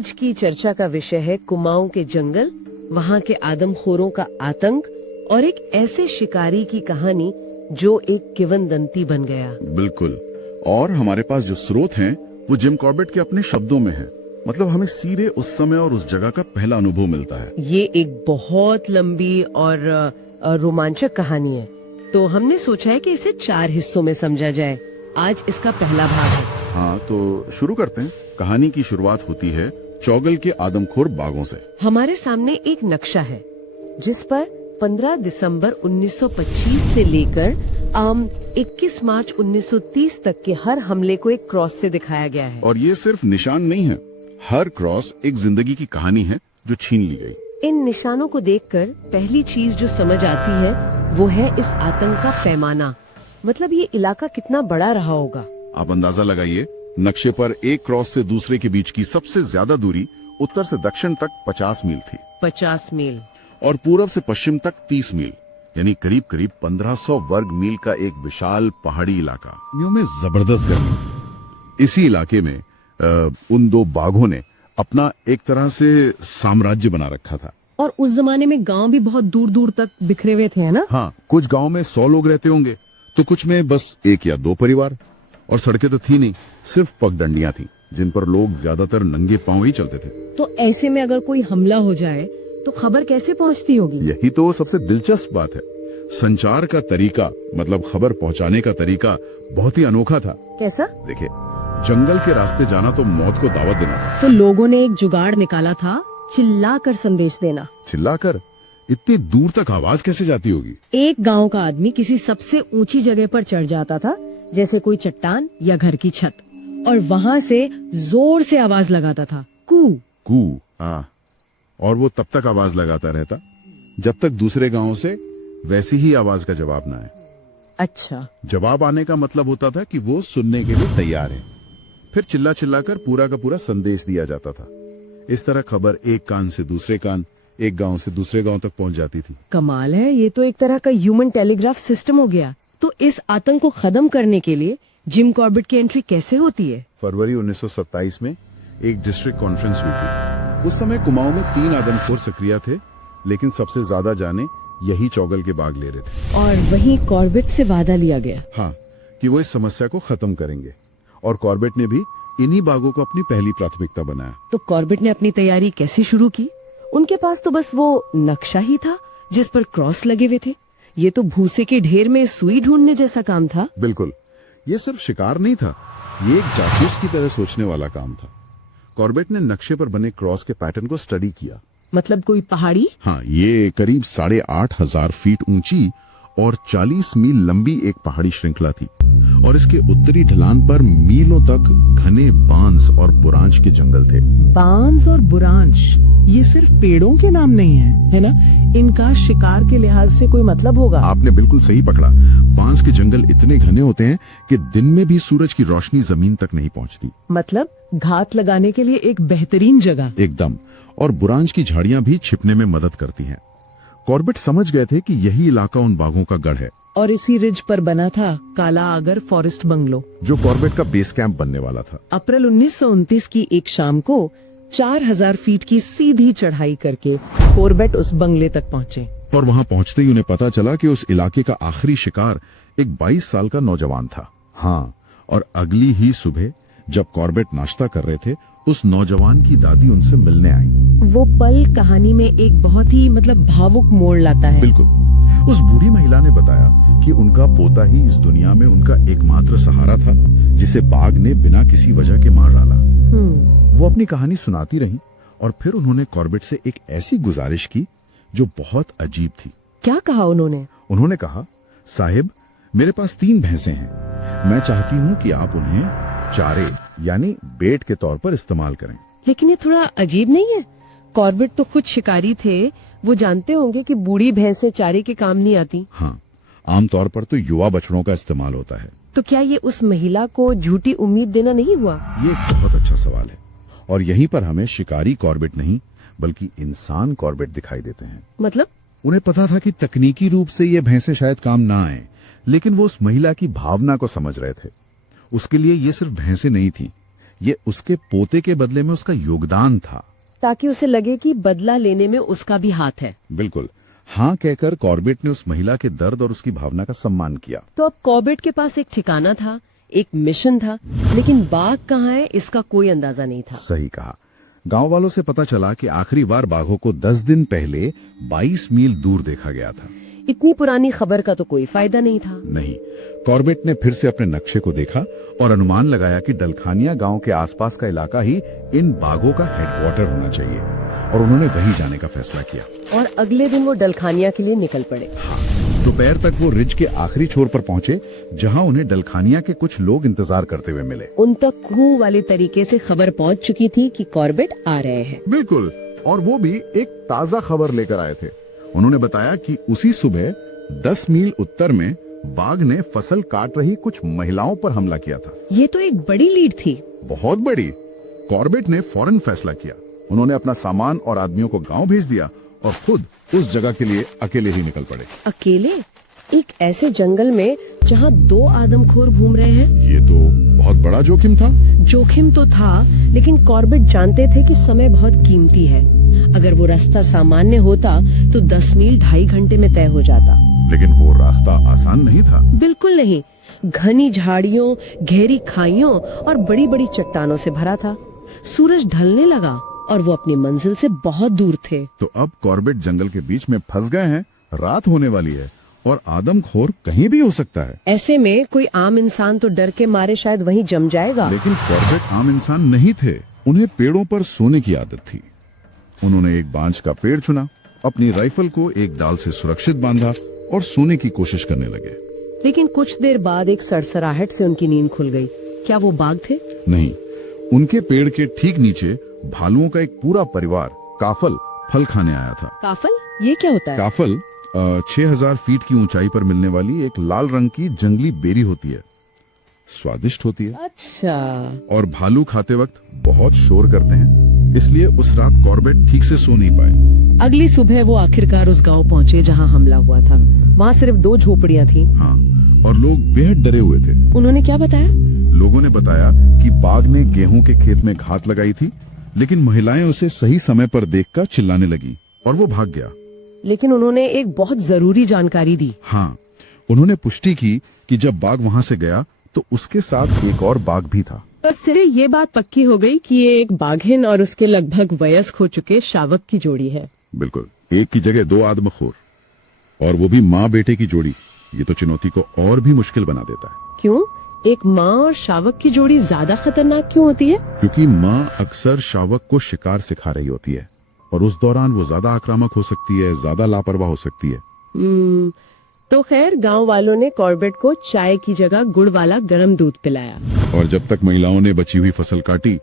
आज की चर्चा का विषय है कुमाऊं के जंगल, वहाँ के आदमखोरों का आतंक और एक ऐसे शिकारी की कहानी जो एक किंवदंती बन गया। बिल्कुल। और हमारे पास जो स्रोत हैं वो जिम कॉर्बेट के अपने शब्दों में हैं। मतलब हमें सीधे उस समय और उस जगह का पहला अनुभव मिलता है। ये एक बहुत लंबी और रोमांचक कहानी है, तो हमने सोचा है कि इसे 4 हिस्सों में समझा जाए। आज इसका पहला भाग है। हाँ, तो शुरू करते हैं। कहानी की शुरुआत होती है चौगल के आदमखोर बागों से। हमारे सामने एक नक्शा है जिस पर 15 दिसंबर 1925 से लेकर 21 मार्च 1930 तक के हर हमले को एक क्रॉस से दिखाया गया है। और ये सिर्फ निशान नहीं है, हर क्रॉस एक जिंदगी की कहानी है जो छीन ली गई। इन निशानों को देखकर पहली चीज जो समझ आती है वो है इस आतंक का पैमाना। मतलब ये इलाका कितना बड़ा रहा होगा। आप अंदाजा लगाइए, नक्शे पर एक क्रॉस से दूसरे के बीच की सबसे ज्यादा दूरी उत्तर से दक्षिण तक 50 मील थी। 50 मील। और पूरब से पश्चिम तक 30 मील, यानी करीब करीब 1500 वर्ग मील का एक विशाल पहाड़ी इलाका। यूं में जबरदस्त गर्मी। इसी इलाके में उन दो बाघों ने अपना एक तरह से साम्राज्य बना रखा था। और उस जमाने में गांव भी बहुत दूर दूर तक बिखरे हुए थे, है ना? हाँ, कुछ गांव में 100 लोग रहते होंगे, तो कुछ में बस 1 या 2 परिवार। और सड़कें तो थी नहीं, सिर्फ पगडंडियां थी जिन पर लोग ज्यादातर नंगे पांव ही चलते थे। तो ऐसे में अगर कोई हमला हो जाए तो खबर कैसे पहुंचती होगी? यही तो सबसे दिलचस्प बात है। संचार का तरीका, मतलब खबर पहुंचाने का तरीका बहुत ही अनोखा था। कैसा? देखिए, जंगल के रास्ते जाना तो मौत को दावत देना था। तो लोगों ने एक जुगाड़ निकाला था, चिल्लाकर संदेश देना। चिल्लाकर? इतनी दूर तक आवाज कैसे जाती होगी? एक गांव का आदमी किसी सबसे ऊंची जगह पर चढ़ जाता था, जैसे कोई चट्टान या घर की छत, और वहाँ से जोर से आवाज लगाता था, कू कू। हाँ, और वो तब तक आवाज लगाता रहता जब तक दूसरे गांव से वैसी ही आवाज का जवाब ना आए। अच्छा। जवाब आने का मतलब होता था कि वो सुनने के लिए तैयार है। फिर चिल्ला चिल्ला कर पूरा का पूरा संदेश दिया जाता था। इस तरह खबर एक कान से दूसरे कान, एक गांव से दूसरे गांव तक पहुंच जाती थी। कमाल है, ये तो एक तरह का ह्यूमन टेलीग्राफ सिस्टम हो गया। तो इस आतंक को खत्म करने के लिए जिम कॉर्बेट की एंट्री कैसे होती है? फरवरी 1927 में एक डिस्ट्रिक्ट कॉन्फ्रेंस हुई थी। उस समय कुमाऊं में 3 आदमखोर सक्रिय थे, लेकिन सबसे ज्यादा जाने यही चौगल के बाग ले रहे थे। और वहीं कॉर्बेट से वादा लिया गया। हाँ, कि वो इस समस्या को खत्म करेंगे। और कॉर्बेट ने भी इन्हीं बागों को अपनी पहली प्राथमिकता बनाया। तो कॉर्बेट ने अपनी तैयारी कैसे शुरू की? उनके पास तो बस वो नक्शा ही था जिस पर क्रॉस लगे हुए थे। ये तो भूसे के ढेर में सुई ढूंढने जैसा काम था। बिल्कुल, ये सिर्फ शिकार नहीं था, ये एक जासूस की तरह सोचने वाला काम था। कॉर्बेट ने नक्शे पर बने क्रॉस के पैटर्न को स्टडी किया। मतलब कोई पहाड़ी? हाँ, ये करीब 8,500 फीट ऊंची और 40 मील लंबी एक पहाड़ी श्रृंखला थी। और इसके उत्तरी ढलान पर मीलों तक घने बांस और बुरांश के जंगल थे। बांस और बुरांश, ये सिर्फ पेड़ों के नाम नहीं है ना? इनका शिकार के लिहाज से कोई मतलब होगा। आपने बिल्कुल सही पकड़ा। बांस के जंगल इतने घने होते हैं कि दिन में भी सूरज की रोशनी जमीन तक नहीं पहुंचती। मतलब घात लगाने के लिए एक बेहतरीन जगह। एकदम। और बुरांश की झाड़ियां भी छिपने में मदद करती हैं। कॉर्बेट समझ गए थे कि यही इलाका उन बाघों का गढ़ है। और इसी रिज पर बना था काला आगर फॉरेस्ट बंगलो, जो कॉर्बेट का बेस कैंप बनने वाला था। अप्रैल 1929 की एक शाम को 4000 फीट की सीधी चढ़ाई करके कॉर्बेट उस बंगले तक पहुँचे। और वहाँ पहुँचते ही उन्हें पता चला कि उस इलाके का आखिरी शिकार एक 22 साल का नौजवान था। हाँ, और अगली ही सुबह जब कॉर्बेट नाश्ता कर रहे थे, उस नौजवान की दादी उनसे मिलने आई। वो पल कहानी में एक बहुत ही भावुक मोड़ लाता है। बिल्कुल। उस बूढ़ी महिला ने बताया कि उनका पोता ही इस दुनिया में उनका एकमात्र सहारा था, जिसे बाघ ने बिना किसी वजह के मार डाला। वो अपनी कहानी सुनाती रही और फिर उन्होंने कॉर्बेट से एक ऐसी गुजारिश की जो बहुत अजीब थी। क्या कहा उन्होंने? उन्होंने कहा, साहिब, मेरे पास 3 भैंसें हैं। मैं चाहती हूँ कि आप उन्हें चारे यानी बेट के तौर पर इस्तेमाल करें। लेकिन ये थोड़ा अजीब नहीं है? कॉर्बेट तो खुद शिकारी थे, वो जानते होंगे कि बूढ़ी भैंसें चारे के काम नहीं आती। हाँ, आमतौर पर तो युवा बछड़ों का इस्तेमाल होता है। तो क्या ये उस महिला को झूठी उम्मीद देना नहीं हुआ? ये एक बहुत अच्छा सवाल है। और यहीं पर हमें शिकारी कॉर्बेट नहीं बल्कि इंसान कॉर्बेट दिखाई देते हैं। मतलब? उन्हें पता था कि तकनीकी रूप से ये भैंसें शायद काम ना आए, लेकिन वो उस महिला की भावना को समझ रहे थे। उसके लिए ये सिर्फ भैंसें नहीं थी, ये उसके पोते के बदले में उसका योगदान था। ताकि उसे लगे कि बदला लेने में उसका भी हाथ है। बिल्कुल। हाँ कहकर कॉर्बेट ने उस महिला के दर्द और उसकी भावना का सम्मान किया। तो अब कॉर्बेट के पास एक ठिकाना था, एक मिशन था, लेकिन बाघ कहाँ है इसका कोई अंदाजा नहीं था। सही कहा। गांव वालों से पता चला कि आखिरी बार बाघों को 10 दिन पहले 22 मील दूर देखा गया था। इतनी पुरानी खबर का तो कोई फायदा नहीं था। नहीं। कॉर्बेट ने फिर से अपने नक्शे को देखा और अनुमान लगाया कि डलखानिया गांव के आसपास का इलाका ही इन बाघों का हेडक्वार्टर होना चाहिए, और उन्होंने वहीं जाने का फैसला किया। और अगले दिन वो डलखानिया के लिए निकल पड़े। दोपहर तक वो रिज के आखिरी छोर पर पहुंचे, जहां उन्हें डलखानिया के कुछ लोग इंतजार करते हुए मिले। उन तक खूह वाले तरीके से खबर पहुंच चुकी थी कि कॉर्बेट आ रहे हैं। बिल्कुल, और वो भी एक ताजा खबर लेकर आए थे। उन्होंने बताया कि उसी सुबह 10 मील उत्तर में बाघ ने फसल काट रही कुछ महिलाओं पर हमला किया था। ये तो एक बड़ी लीड थी। बहुत बड़ी। कॉर्बेट ने फौरन फैसला किया। उन्होंने अपना सामान और आदमियों को गांव भेज दिया और खुद उस जगह के लिए अकेले ही निकल पड़े। अकेले? एक ऐसे जंगल में जहाँ 2 आदमखोर घूम रहे हैं? ये तो बहुत बड़ा जोखिम था। जोखिम तो था, लेकिन कॉर्बेट जानते थे कि समय बहुत कीमती है। अगर वो रास्ता सामान्य होता तो 10 मील 2.5 घंटे में तय हो जाता। लेकिन वो रास्ता आसान नहीं था। बिल्कुल नहीं। घनी झाड़ियों, गहरी खाइयों और बड़ी बड़ी चट्टानों से भरा था। सूरज ढलने लगा और वो अपनी मंजिल से बहुत दूर थे। तो अब कॉर्बेट जंगल के बीच में फंस गए हैं। रात होने वाली है और आदमखोर कहीं भी हो सकता है। ऐसे में कोई आम इंसान तो डर के मारे शायद वहीं जम जाएगा। लेकिन कॉर्बेट आम इंसान नहीं थे। उन्हें पेड़ों पर सोने की आदत थी। उन्होंने एक बांज का पेड़ चुना, अपनी राइफल को एक डाल से सुरक्षित बांधा और सोने की कोशिश करने लगे। लेकिन कुछ देर बाद एक सरसराहट से उनकी नींद खुल गई। क्या वो बाघ थे? नहीं। उनके पेड़ के ठीक नीचे भालुओं का एक पूरा परिवार काफल फल खाने आया था। काफल? ये क्या होता है? काफल 6000 फीट की ऊंचाई पर मिलने वाली एक लाल रंग की जंगली बेरी होती है। स्वादिष्ट होती है। अच्छा। और भालू खाते वक्त बहुत शोर करते हैं, इसलिए उस रात कॉर्बेट ठीक से सो नहीं पाए। अगली सुबह वो आखिरकार उस गांव पहुंचे जहां हमला हुआ था। वहां सिर्फ 2 झोपड़ियां थी। हाँ, और लोग बेहद डरे हुए थे। उन्होंने क्या बताया? लोगों ने बताया कि बाघ ने गेहूं के खेत में घात लगाई थी, लेकिन महिलाएं उसे सही समय पर देखकर चिल्लाने लगी और वो भाग गया। लेकिन उन्होंने एक बहुत जरूरी जानकारी दी। हाँ, उन्होंने पुष्टि की कि जब बाघ वहां से गया तो उसके साथ एक और बाघ भी था। इससे ये बात पक्की हो गई कि ये एक बाघिन और उसके लगभग वयस्क हो चुके शावक की जोड़ी है। बिल्कुल। एक की जगह 2 आदमखोर, और वो भी माँ बेटे की जोड़ी। ये तो चुनौती को और भी मुश्किल बना देता है। क्यों? एक माँ और शावक की जोड़ी ज्यादा खतरनाक क्यों होती है? क्योंकि माँ अक्सर शावक को शिकार सिखा रही होती है और उस दौरान वो ज्यादा आक्रामक हो सकती है, ज्यादा लापरवाह हो सकती है। तो खैर गांव वालों ने कॉर्बेट को चाय की जगह गुड़ वाला गर्म दूध पिलाया। और जब तक महिलाओं ने बची हुई फसल काटी,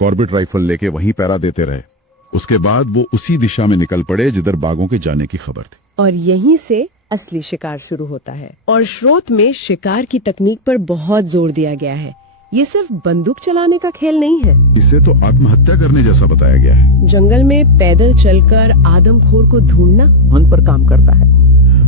कॉर्बेट राइफल लेके वहीं पैरा देते रहे। उसके बाद वो उसी दिशा में निकल पड़े जिधर बाघों के जाने की खबर थी। और यहीं से असली शिकार शुरू होता है। और स्रोत में शिकार की तकनीक पर बहुत जोर दिया गया है। ये सिर्फ बंदूक चलाने का खेल नहीं है। इसे तो आत्महत्या करने जैसा बताया गया है। जंगल में पैदल चलकर आदमखोर को ढूंढना मन पर काम करता है।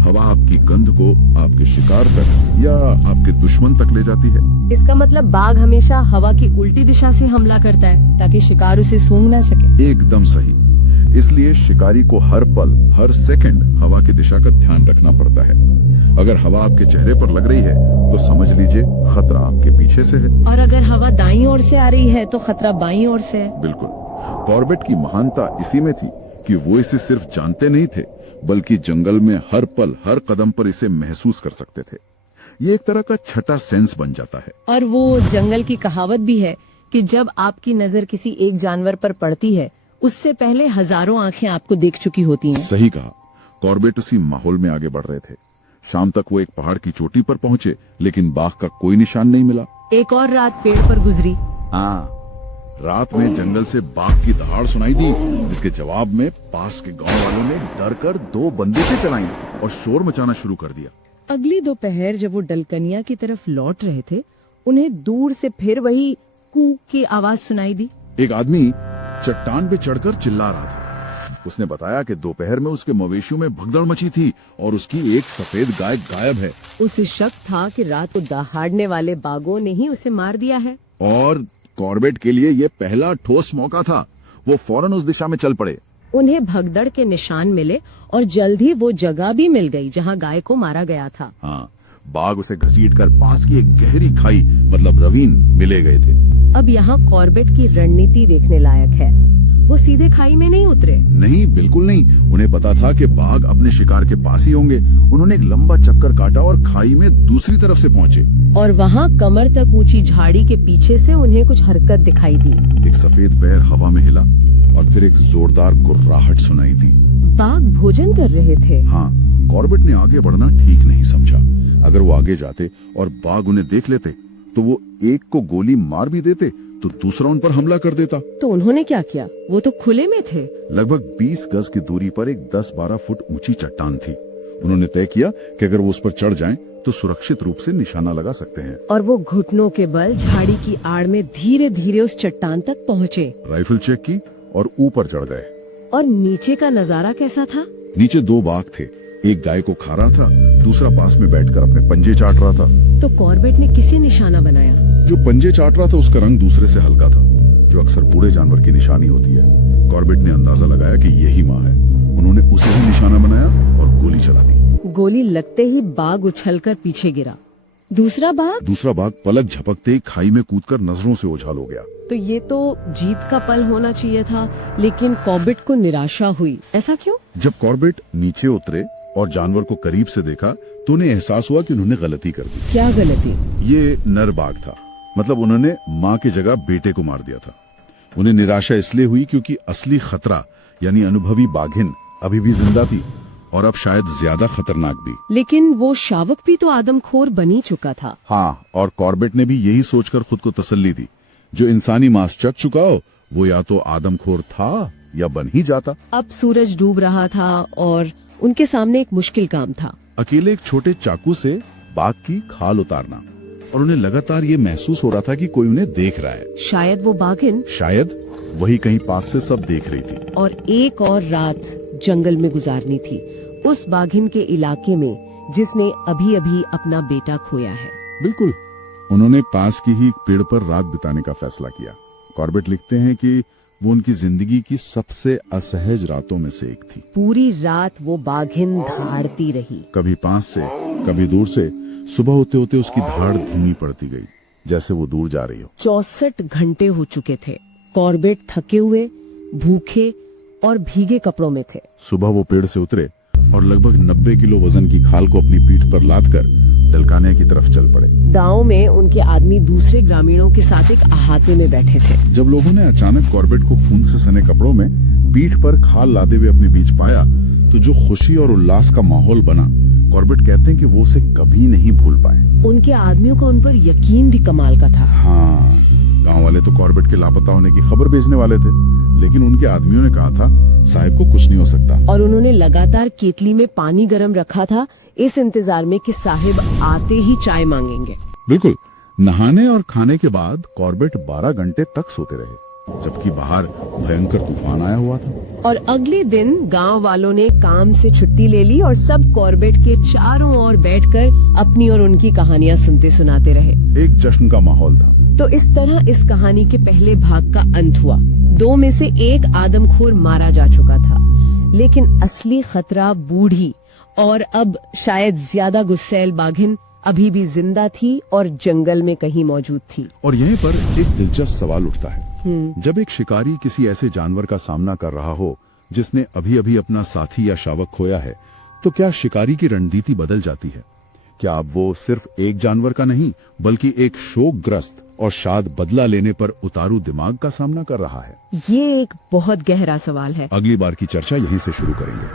हवा आपकी गंध को आपके शिकार तक या आपके दुश्मन तक ले जाती है। इसका मतलब बाघ हमेशा हवा की उल्टी दिशा से हमला करता है ताकि शिकार उसे सूंघ ना सके। एकदम सही। इसलिए शिकारी को हर पल, हर सेकंड हवा की दिशा का ध्यान रखना पड़ता है। अगर हवा आपके चेहरे पर लग रही है तो समझ लीजिए खतरा आपके पीछे से है। और अगर हवा दाईं ओर से आ रही है तो खतरा बाईं ओर से है। बिल्कुल। कॉर्बेट की महानता इसी में थी कि वो इसे सिर्फ जानते नहीं थे, बल्कि जंगल में हर पल, हर कदम पर इसे महसूस कर सकते थे। ये एक तरह का छठा सेंस बन जाता है। और वो जंगल की कहावत भी है कि जब आपकी नजर किसी एक जानवर पर पड़ती है, उससे पहले हजारों आंखें आपको देख चुकी होती हैं। सही कहा। कॉर्बेट उसी माहौल में आगे बढ़ रहे थे। शाम तक वो एक पहाड़ की चोटी पर पहुंचे, लेकिन बाघ का कोई निशान नहीं मिला। एक और रात पेड़ पर गुजरी। हाँ, रात में जंगल से बाघ की दहाड़ सुनाई दी, जिसके जवाब में पास के गांव वालों ने डर कर 2 बंदूकें चलाई और शोर मचाना शुरू कर दिया। अगली दोपहर जब वो डलकनिया की तरफ लौट रहे थे, उन्हें दूर से फिर वही कू की आवाज सुनाई दी। एक आदमी चट्टान पे चढ़कर चिल्ला रहा था। उसने बताया कि दोपहर में उसके मवेशियों में भगदड़ मची थी और उसकी एक सफेद गाय गायब है। उसे शक था कि रात को दहाड़ने वाले बाघों ने ही उसे मार दिया है। और कॉर्बेट के लिए ये पहला ठोस मौका था। वो फौरन उस दिशा में चल पड़े। उन्हें भगदड़ के निशान मिले और जल्द ही वो जगह भी मिल गई जहाँ गाय को मारा गया था। हाँ, बाघ उसे घसीटकर पास की एक गहरी खाई मतलब रवीन मिले गए थे। अब यहाँ कॉर्बेट की रणनीति देखने लायक है। वो सीधे खाई में नहीं उतरे। नहीं, बिल्कुल नहीं। उन्हें पता था कि बाघ अपने शिकार के पास ही होंगे। उन्होंने एक लंबा चक्कर काटा और खाई में दूसरी तरफ से पहुंचे। और वहाँ कमर तक ऊंची झाड़ी के पीछे से उन्हें कुछ हरकत दिखाई दी। एक सफेद पैर हवा में हिला और फिर एक जोरदार गुर्राहट सुनाई दी। बाघ भोजन कर रहे थे। हाँ, कॉर्बेट ने आगे बढ़ना ठीक नहीं समझा। अगर वो आगे जाते और बाघ उन्हें देख लेते तो वो एक को गोली मार भी देते तो दूसरा उन पर हमला कर देता। तो उन्होंने क्या किया? वो तो खुले में थे। लगभग 20 गज की दूरी पर एक 10-12 फुट ऊंची चट्टान थी। उन्होंने तय किया कि अगर वो उस पर चढ़ जाएं तो सुरक्षित रूप से निशाना लगा सकते हैं। और वो घुटनों के बल झाड़ी की आड़ में धीरे धीरे उस चट्टान तक पहुँचे। राइफल चेक की और ऊपर चढ़ गए। और नीचे का नजारा कैसा था? नीचे 2 बाघ थे। एक गाय को खा रहा था, दूसरा पास में बैठकर अपने पंजे चाट रहा था। तो कॉर्बेट ने किसे निशाना बनाया? जो पंजे चाट रहा था उसका रंग दूसरे से हल्का था, जो अक्सर बूढ़े जानवर की निशानी होती है। कॉर्बेट ने अंदाजा लगाया कि यही माँ है। उन्होंने उसे ही निशाना बनाया और गोली चला दी। गोली लगते ही बाघ उछलकर पीछे गिरा। दूसरा बाघ पलक झपकते ही खाई में कूदकर नजरों से ओझाल हो गया। तो ये तो जीत का पल होना चाहिए था, लेकिन कॉर्बेट को निराशा हुई। ऐसा क्यों? जब कॉर्बेट नीचे उतरे और जानवर को करीब से देखा तो उन्हें एहसास हुआ कि उन्होंने गलती कर दी। क्या गलती? ये नर बाघ था, मतलब उन्होंने माँ की जगह बेटे को मार दिया था। उन्हें निराशा इसलिए हुई क्योंकि असली खतरा यानी अनुभवी बाघिन अभी भी जिंदा थी और अब शायद ज्यादा खतरनाक भी। लेकिन वो शावक भी तो आदमखोर बनी चुका था। हाँ, और कॉर्बेट ने भी यही सोचकर खुद को तसल्ली दी, जो इंसानी मांस चख चुका हो वो या तो आदमखोर था या बन ही जाता। अब सूरज डूब रहा था और उनके सामने एक मुश्किल काम था। अकेले एक छोटे चाकू से बाघ की खाल उतारना, और उन्हें लगातार ये महसूस हो रहा था कि कोई उन्हें देख रहा है। शायद वो बाघिन, शायद वही कहीं पास से सब देख रही थी। और एक और रात जंगल में गुजारनी थी, उस बाघिन के इलाके में जिसने अभी अभी अपना बेटा खोया है। बिल्कुल। उन्होंने पास की ही एक पेड़ पर रात बिताने का फैसला किया। कॉर्बेट लिखते हैं कि वो उनकी जिंदगी की सबसे असहज रातों में से एक थी। पूरी रात वो बाघिन धाड़ती रही, कभी पास से, कभी दूर से। सुबह होते होते उसकी धाड़ धीमी पड़ती गई, जैसे वो दूर जा रही हो। 64 घंटे हो चुके थे। कॉर्बेट थके हुए, भूखे और भीगे कपड़ों में थे। सुबह वो पेड़ से उतरे और लगभग 90 किलो वजन की खाल को अपनी पीठ पर लादकर दलकाने की तरफ चल पड़े। गांव में उनके आदमी दूसरे ग्रामीणों के साथ एक अहाते में बैठे थे। जब लोगों ने अचानक कॉर्बेट को खून से सने कपड़ों में पीठ पर खाल लादे हुए अपने बीच पाया तो जो खुशी और उल्लास का माहौल बना, कॉर्बेट कहते हैं कि वो उसे कभी नहीं भूल पाए। उनके आदमियों का उन पर यकीन भी कमाल का था। हाँ, गांव वाले तो कॉर्बेट के लापता होने की खबर भेजने वाले थे, लेकिन उनके आदमियों ने कहा था साहब को कुछ नहीं हो सकता। और उन्होंने लगातार केतली में पानी गर्म रखा था, इस इंतजार में कि साहिब आते ही चाय मांगेंगे। बिल्कुल। नहाने और खाने के बाद कॉर्बेट 12 घंटे तक सोते रहे, जबकि बाहर भयंकर तूफान आया हुआ था। और अगले दिन गांव वालों ने काम से छुट्टी ले ली और सब कॉर्बेट के चारों ओर बैठकर अपनी और उनकी कहानियां सुनते सुनाते रहे। एक जश्न का माहौल था। तो इस तरह इस कहानी के पहले भाग का अंत हुआ। 2 में से एक आदमखोर मारा जा चुका था, लेकिन असली खतरा बूढ़ी और अब शायद ज्यादा गुस्सैल बाघिन अभी भी जिंदा थी और जंगल में कहीं मौजूद थी। और यहीं पर एक दिलचस्प सवाल उठता है। जब एक शिकारी किसी ऐसे जानवर का सामना कर रहा हो जिसने अभी अभी अपना साथी या शावक खोया है, तो क्या शिकारी की रणनीति बदल जाती है? क्या अब वो सिर्फ एक जानवर का नहीं बल्कि एक शोकग्रस्त और शाद बदला लेने पर उतारू दिमाग का सामना कर रहा है? ये एक बहुत गहरा सवाल है। अगली बार की चर्चा यहीं से शुरू करेंगे।